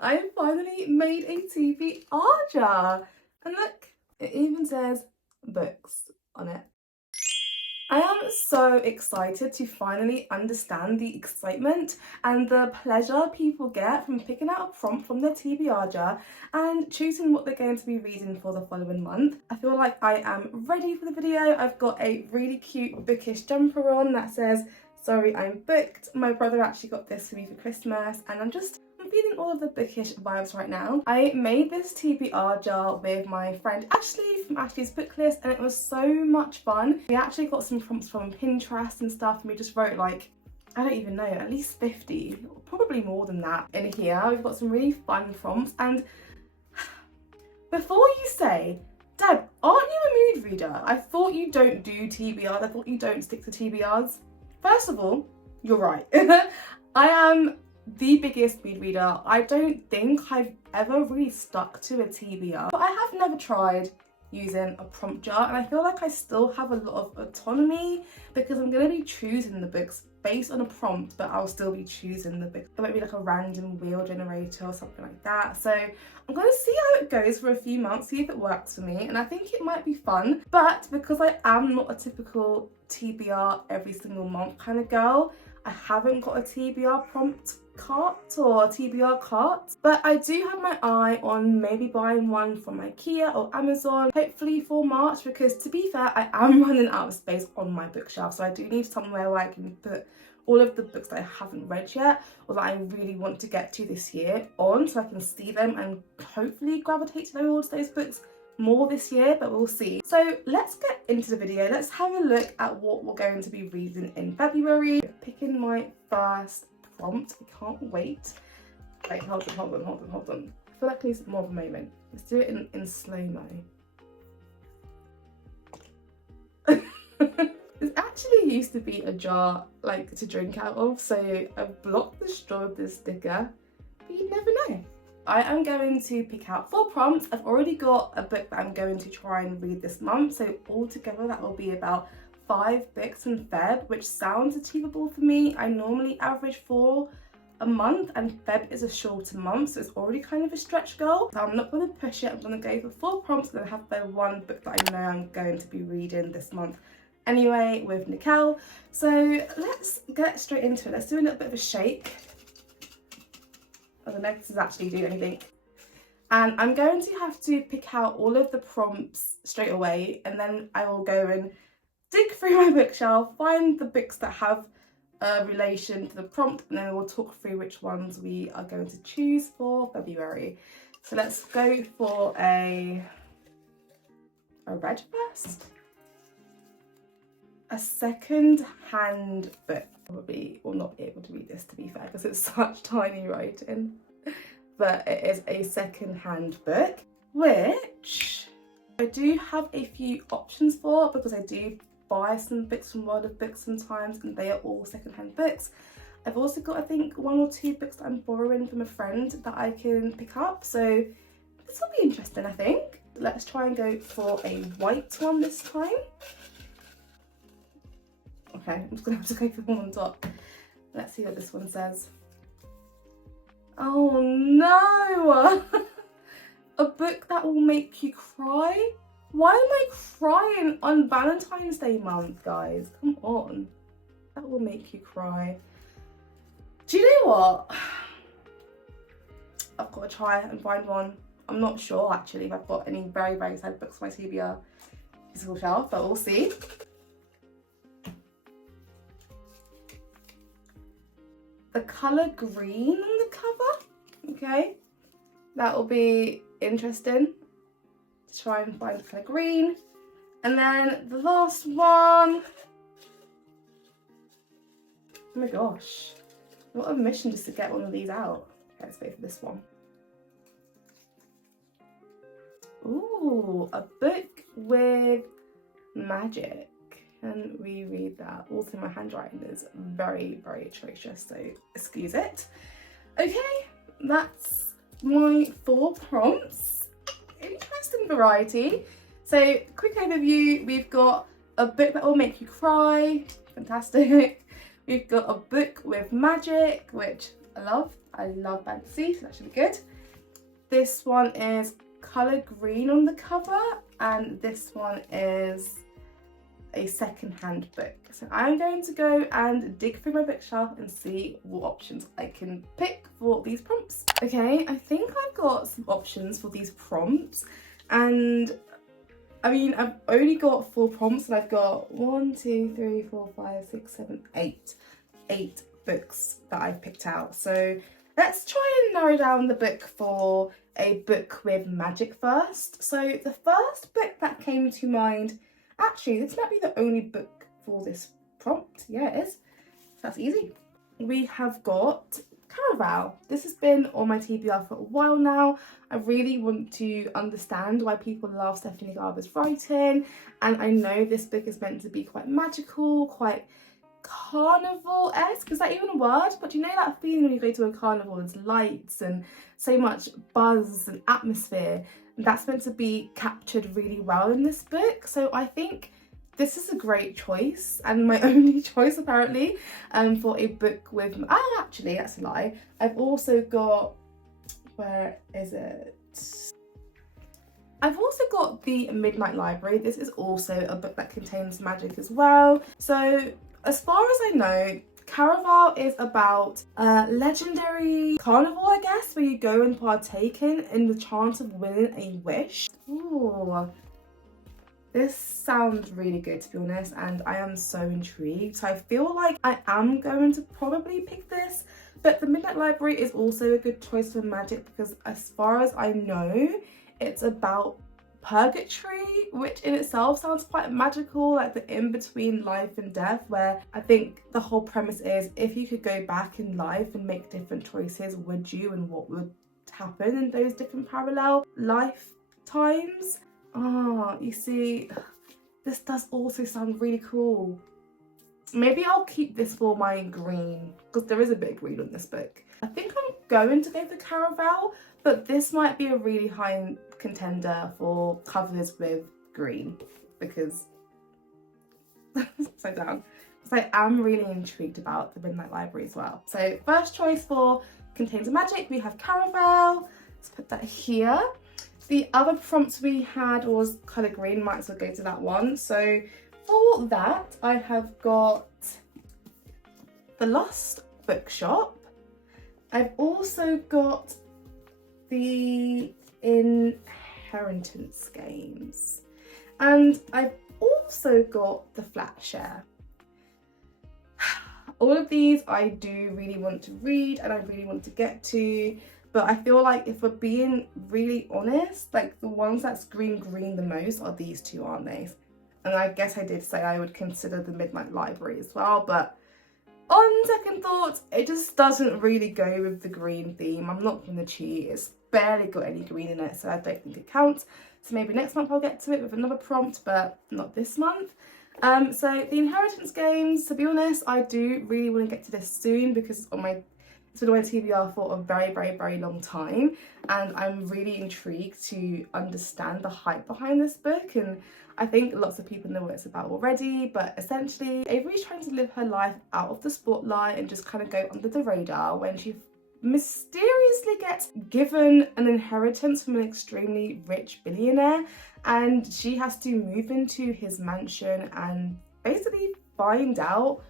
I finally made a TBR jar. And look, it even says books on it. I am so excited to finally understand the excitement and the pleasure people get from picking out a prompt from their TBR jar and choosing what they're going to be reading for the following month. I feel like I am ready for the video. I've got a really cute bookish jumper on that says, "Sorry, I'm booked." My brother actually got this for me for Christmas, and I'm feeling all of the bookish vibes right now. I made this TBR jar with my friend Ashley from Ashley's Book List, and it was so much fun. We actually got some prompts from Pinterest and stuff, and we just wrote like, I don't even know, at least 50, probably more than that in here. We've got some really fun prompts, and before you say, "Dad, aren't you a mood reader? I thought you don't do TBRs, I thought you don't stick to TBRs." First of all, you're right. I am the biggest mood reader. I don't think I've ever really stuck to a TBR, but I have never tried using a prompt jar, and I feel like I still have a lot of autonomy because I'm going to be choosing the books based on a prompt, but I'll still be choosing the book. It might be like a random wheel generator or something like that. So I'm going to see how it goes for a few months, see if it works for me, and I think it might be fun. But because I am not a typical TBR every single month kind of girl, I haven't got a TBR prompt cart or a TBR cart, but I do have my eye on maybe buying one from IKEA or Amazon, hopefully for March, because to be fair, I am running out of space on my bookshelf, so I do need somewhere where I can put all of the books that I haven't read yet or that I really want to get to this year on, so I can see them and hopefully gravitate towards those books more this year, but we'll see. So let's get into the video. Let's have a look at what we're going to be reading in February. Picking my first prompt. I can't wait. Wait, hold on. I feel like I need more of a moment. Let's do it in slow-mo. This actually used to be a jar like to drink out of, so I've blocked the straw with this sticker, but you never know. I am going to pick out 4 prompts. I've already got a book that I'm going to try and read this month, so altogether that will be about 5 books in Feb, which sounds achievable for me. I normally average 4 a month, and Feb is a shorter month, so it's already kind of a stretch goal. So I'm not going to push it. I'm going to go for 4 prompts and then have the one book that I know I'm going to be reading this month anyway with Nicole. So let's get straight into it. Let's do a little bit of a shake. I don't know if this is actually doing anything. And I'm going to have to pick out all of the prompts straight away, and then I will go and dig through my bookshelf, find the books that have a relation to the prompt, and then we'll talk through which ones we are going to choose for February. So let's go for a red first. A second-hand book. Probably will not be able to read this, to be fair, because it's such tiny writing. But it is a second-hand book, which I do have a few options for, because I do buy some books from World of Books sometimes, and they are all second-hand books. I've also got, I think, 1 or 2 books that I'm borrowing from a friend that I can pick up, so this will be interesting, I think. Let's try and go for a white one this time. Okay, I'm just gonna have to go for one on top. Let's see what this one says. Oh no! A book that will make you cry? Why am I crying on Valentine's Day month, guys? Come on. That will make you cry. Do you know what? I've got to try and find one. I'm not sure actually if I've got any very, very sad books on my TBR physical shelf, but we'll see. The colour green on the cover. Okay. That will be interesting. Try and find the colour green. And then the last one. Oh my gosh. What a mission just to get one of these out. Okay, let's wait for this one. Ooh, a book with magic. Can we read that? Also, my handwriting is very, very atrocious, so excuse it. Okay, that's my 4 prompts. Interesting variety. So, quick overview, we've got a book that will make you cry, fantastic. We've got a book with magic, which I love. I love fantasy, so that should be good. This one is colour green on the cover, and this one is a second-hand book. So I'm going to go and dig through my bookshelf and see what options I can pick for these prompts. Okay, I think I've got some options for these prompts, and I mean, I've only got 4 prompts, and I've got 1, 2, 3, 4, 5, 6, 7, 8 books that I've picked out. So let's try and narrow down the book for a book with magic first. So the first book that came to mind, actually this might be the only book for this prompt. Yeah, it is. So that's easy. We have got Caraval. This has been on my TBR for a while now. I really want to understand why people love Stephanie Garber's writing, and I know this book is meant to be quite magical, quite carnival-esque. Is that even a word? But you know that feeling when you go to a carnival, there's lights and so much buzz and atmosphere, and that's meant to be captured really well in this book. So I think this is a great choice, and my only choice apparently, for a book with, actually that's a lie. I've also got, where is it? I've also got The Midnight Library. This is also a book that contains magic as well. So as far as I know, Caraval is about a legendary carnival, I guess, where you go and partake in the chance of winning a wish. Ooh. This sounds really good, to be honest, and I am so intrigued. So I feel like I am going to probably pick this, but The Midnight Library is also a good choice for magic because as far as I know, it's about purgatory, which in itself sounds quite magical, like the in-between life and death, where I think the whole premise is if you could go back in life and make different choices, would you, and what would happen in those different parallel lifetimes? You see, this does also sound really cool. Maybe I'll keep this for my green, because there is a bit of green on this book. I think I'm going to go for Caraval, but this might be a really high contender for covers with green, because so down. Because I am really intrigued about The Midnight Library as well. So first choice for contains magic, we have Caraval. Let's put that here. The other prompts we had was colour green, might as well go to that one. So for that, I have got The Lost Bookshop. I've also got The Inheritance Games. And I've also got The Flat Share. All of these I do really want to read and I really want to get to. But I feel like if we're being really honest, like the ones that scream green the most are these two, aren't they? And I guess I did say I would consider The Midnight Library as well, but on second thoughts, it just doesn't really go with the green theme. I'm not going to cheat, it's barely got any green in it, so I don't think it counts. So maybe next month I'll get to it with another prompt, but not this month. So The Inheritance Games, to be honest, I do really want to get to this soon because it's been on my TBR for a very, very, very long time, and I'm really intrigued to understand the hype behind this book. And I think lots of people know what it's about already, but essentially Avery's trying to live her life out of the spotlight and just kind of go under the radar when she mysteriously gets given an inheritance from an extremely rich billionaire, and she has to move into his mansion and basically find out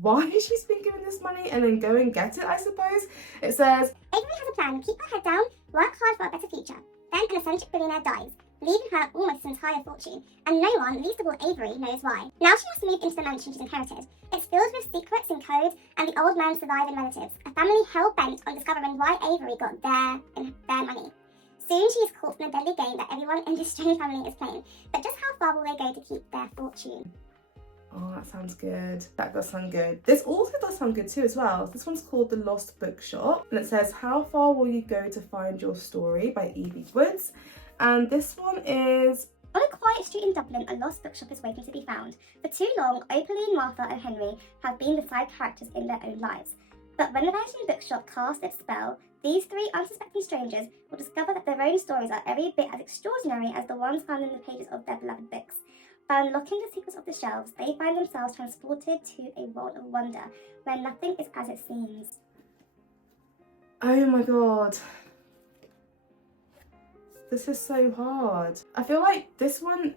why she's been given this money and then go and get it, I suppose. It says, Avery has a plan: keep her head down, work hard for a better future. Then an eccentric billionaire dies, leaving her almost his entire fortune, and no one, least of all Avery, knows why. Now she must move into the mansion she's inherited. It's filled with secrets and codes and the old man's surviving relatives, a family hell-bent on discovering why Avery got their money. Soon she is caught in a deadly game that everyone in this strange family is playing, but just how far will they go to keep their fortune? oh, that sounds good. That does sound good. This also does sound good too as well. This one's called The Lost Bookshop, and it says, how far will you go to find your story by Evie Woods. And this one is, on a quiet street in Dublin, a lost bookshop is waiting to be found. For too long, Opaline, Martha and Henry have been the side characters in their own lives. But when the vanishing bookshop casts its spell, these three unsuspecting strangers will discover that their own stories are every bit as extraordinary as the ones found in the pages of their beloved books. By unlocking the secrets of the shelves, they find themselves transported to a world of wonder, where nothing is as it seems. Oh my god. This is so hard. I feel like this one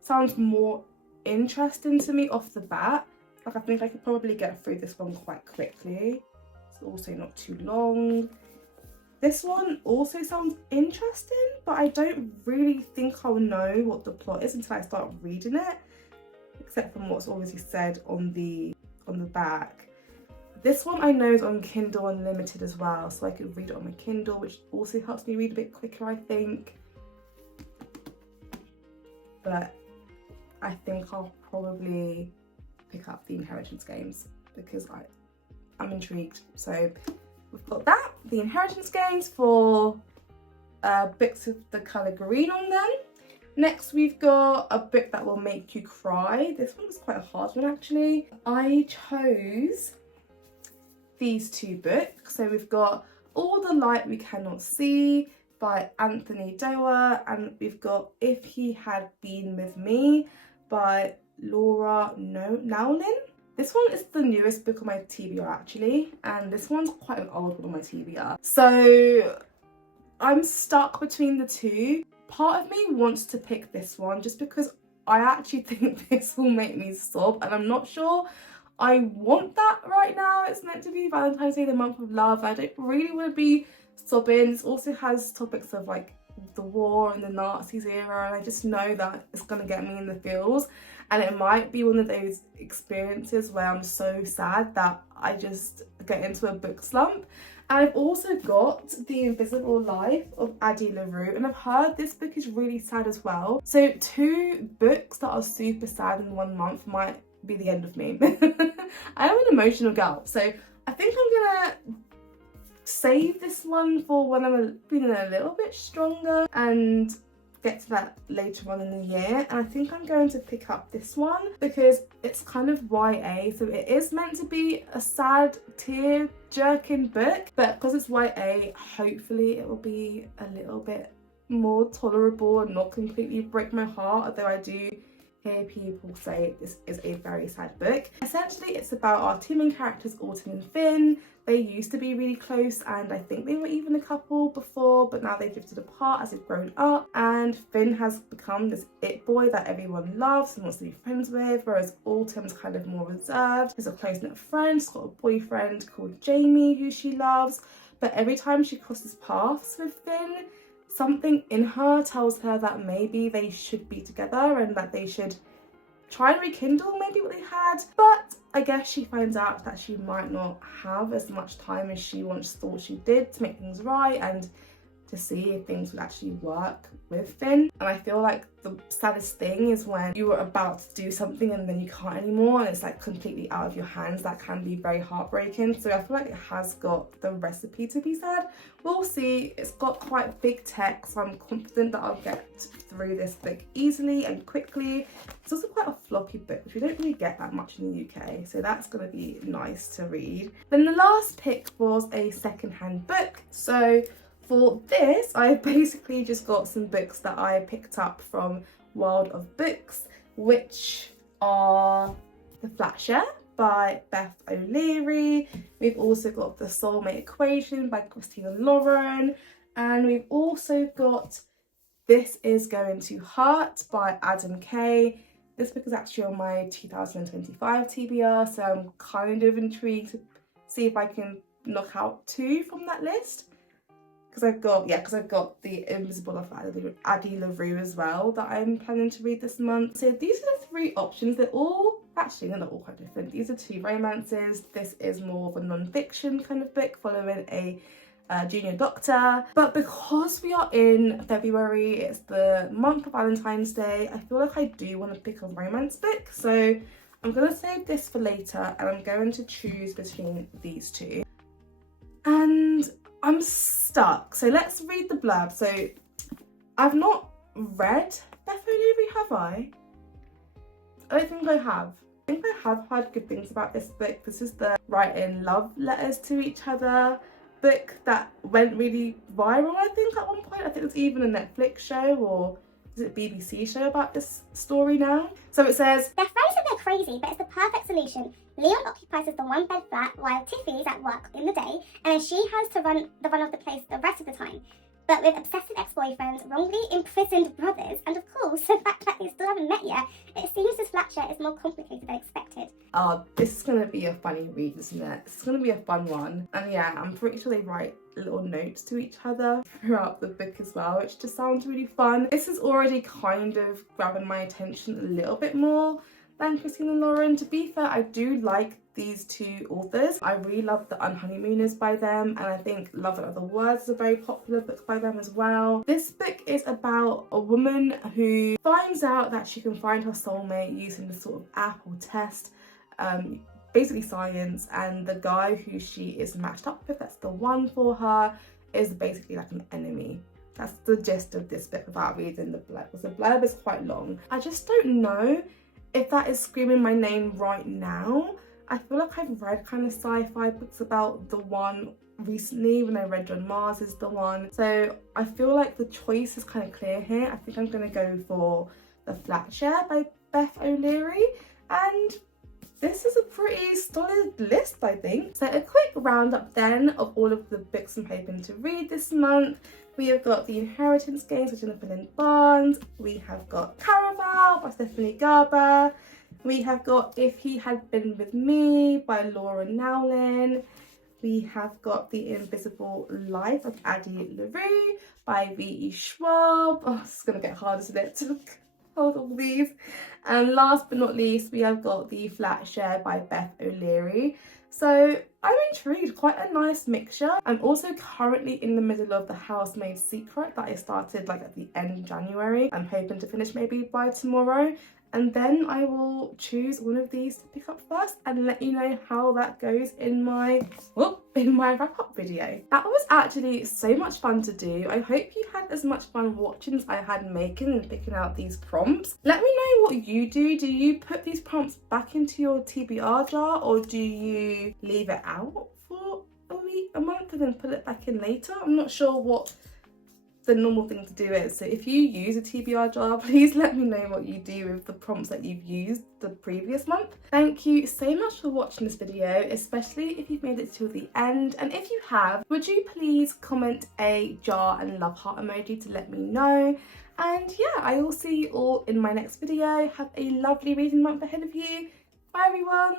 sounds more interesting to me off the bat. Like I think I could probably get through this one quite quickly. It's also not too long. This one also sounds interesting, but I don't really think I'll know what the plot is until I start reading it, except from what's obviously said on the back. This one I know is on Kindle Unlimited as well, so I could read it on my Kindle, which also helps me read a bit quicker, I think. But I think I'll probably pick up the Inheritance Games because I'm intrigued. So we've got that, the Inheritance Games for books of the colour green on them. Next we've got a book that will make you cry. This one was quite a hard one actually. I chose these two books. So we've got All the Light We Cannot See by Anthony Doerr, and we've got If He Had Been With Me by Laura Nowlin. This one is the newest book on my TBR actually, and this one's quite an old one on my TBR. So I'm stuck between the two. Part of me wants to pick this one just because I actually think this will make me sob, and I'm not sure I want that right now. It's meant to be Valentine's Day, the month of love. I don't really want to be sobbing. This also has topics of like the war and the Nazis era, and I just know that it's going to get me in the feels, and it might be one of those experiences where I'm so sad that I just get into a book slump. And I've also got The Invisible Life of Addie LaRue, and I've heard this book is really sad as well. So 2 books that are super sad in 1 month might be the end of me. I am an emotional girl, so I think I'm gonna save this one for when I'm feeling a little bit stronger and get to that later on in the year. And I think I'm going to pick up this one because it's kind of YA, so it is meant to be a sad tear-jerking book, but because it's YA, hopefully it will be a little bit more tolerable and not completely break my heart, although I do hear people say this is a very sad book. Essentially, it's about our 2 main characters, Autumn and Finn. They used to be really close, and I think they were even a couple before, but now they've drifted apart as they've grown up, and Finn has become this it boy that everyone loves and wants to be friends with, whereas Autumn's kind of more reserved. She's a close-knit friend, she's got a boyfriend called Jamie who she loves, but every time she crosses paths with Finn, something in her tells her that maybe they should be together and that they should try and rekindle maybe what they had. But I guess she finds out that she might not have as much time as she once thought she did to make things right and to see if things would actually work with Finn. And I feel like the saddest thing is when you are about to do something and then you can't anymore and it's like completely out of your hands. That can be very heartbreaking. So I feel like it has got the recipe to be sad. We'll see. It's got quite big text, so I'm confident that I'll get through this book easily and quickly. It's also quite a floppy book, which we don't really get that much in the UK, so that's going to be nice to read. Then the last pick was a secondhand book. So for this, I've basically just got some books that I picked up from World of Books, which are The Flat Share by Beth O'Leary. We've also got The Soulmate Equation by Christina Lauren, and we've also got This Is Going to Hurt by Adam Kay. This book is actually on my 2025 TBR, so I'm kind of intrigued to see if I can knock out 2 from that list. Because I've got The Invisible Life of Addie LaRue as well that I'm planning to read this month. So these are the 3 options. They're all, actually they're not all quite different. These are 2 romances. This is more of a non-fiction kind of book following a junior doctor. But because we are in February, it's the month of Valentine's Day, I feel like I do want to pick a romance book. So I'm going to save this for later and I'm going to choose between these 2. And I'm stuck. So let's read the blurb. So I've not read Beth O'Leary, have I? I don't think I have. I think I have heard good things about this book. This is the writing love letters to each other book that went really viral, I think, at one point. I think it was even a Netflix show or is it BBC show about this story now. So it says, Their friends think they're crazy, but it's the perfect solution. Leon occupies the one-bed flat while Tiffy is at work in the day, and then she has to run of the place the rest of the time. But with obsessive ex-boyfriends, wrongly imprisoned brothers, and of course the fact that they still haven't met yet, it seems this flat share is more complicated than expected. oh, this is going to be a funny read, isn't it? It's going to be a fun one. And yeah, I'm pretty sure they write little notes to each other throughout the book as well, which just sounds really fun. This is already kind of grabbing my attention a little bit more than Christine and Lauren. To be fair, I do like these two authors. I really love The Unhoneymooners by them, and I think Love and Other Words is a very popular book by them as well. This book is about a woman who finds out that she can find her soulmate using the sort of app or test, basically science, and the guy who she is matched up with, that's the one for her, is basically like an enemy. That's the gist of this book without reading the blurb, because the blurb is quite long. I just don't know if that is screaming my name right now. I feel like I've read kind of sci-fi books about The One recently when I read John Mars's The One. So I feel like the choice is kind of clear here. I think I'm going to go for The Flat Share by Beth O'Leary. And this is a pretty solid list, I think. So a quick roundup then of all of the books I'm hoping to read this month. We have got The Inheritance Games by Jennifer Lynn Barnes. We have got Caraval by Stephanie Garber. We have got If He Had Been With Me by Laura Nowlin. We have got The Invisible Life of Addie LaRue by V.E. Schwab. Oh, this is going to get hard, isn't it, to hold all these. And last but not least, we have got The Flat Share by Beth O'Leary. So I'm intrigued, quite a nice mixture. I'm also currently in the middle of The Housemaid's Secret that I started like at the end of January. I'm hoping to finish maybe by tomorrow. And then I will choose one of these to pick up first and let you know how that goes in my wrap-up video. That was actually so much fun to do. I hope you had as much fun watching as I had making and picking out these prompts. Let me know what you do. Do you put these prompts back into your TBR jar, or do you leave it out for a week, a month, and then put it back in later? I'm not sure what the normal thing to do is. So if you use a TBR jar, please let me know what you do with the prompts that you've used the previous month. Thank you so much for watching this video, especially if you've made it till the end. And if you have, would you please comment a jar and love heart emoji to let me know. And yeah, I will see you all in my next video. Have a lovely reading month ahead of you. Bye everyone.